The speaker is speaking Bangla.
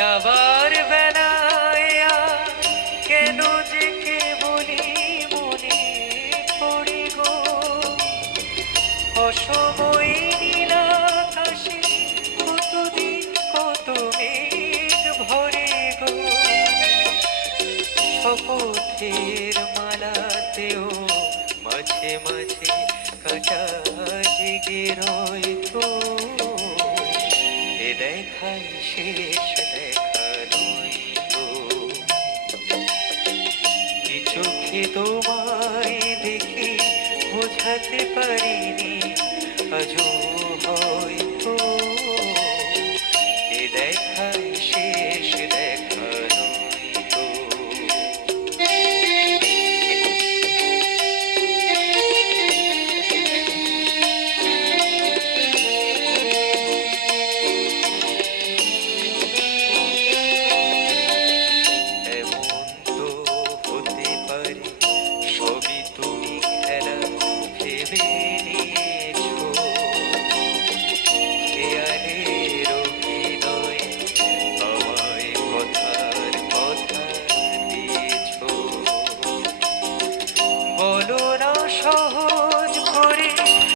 যাবার বেলায় কেন যে কে বলি মনে পড়ে গো, অসময়ে নীলাকাশে কতদিন কত মেঘ ভরে গো, শপথের মালাতেও মাঝে মাঝে কাটা জেগে রয় তো, এ দেখাই শেষ দেখা নয় তো, কি চোখে তোমায় দেখে বোঝাতে পারিনি আজও